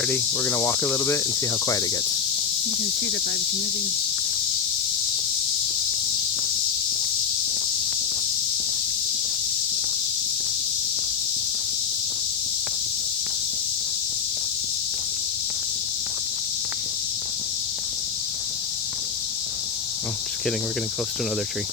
Ready? We're gonna walk a little bit and see how quiet it gets. You can see the bugs moving. Oh, just kidding. We're getting close to another tree.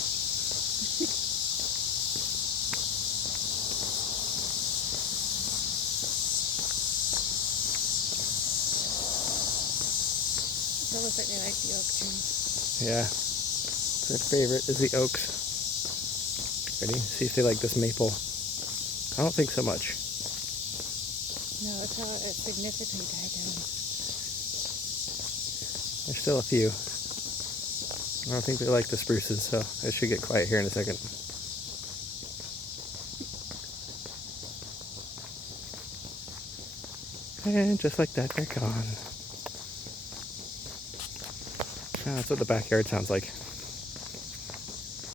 It looks like they like the oak trees. Yeah. Their favorite is the oaks. Ready? See if they like this maple. I don't think so much. No, it's significantly died down. There's still a few. I don't think they like the spruces, so it should get quiet here in a second. And just like that, they're gone. That's what the backyard sounds like.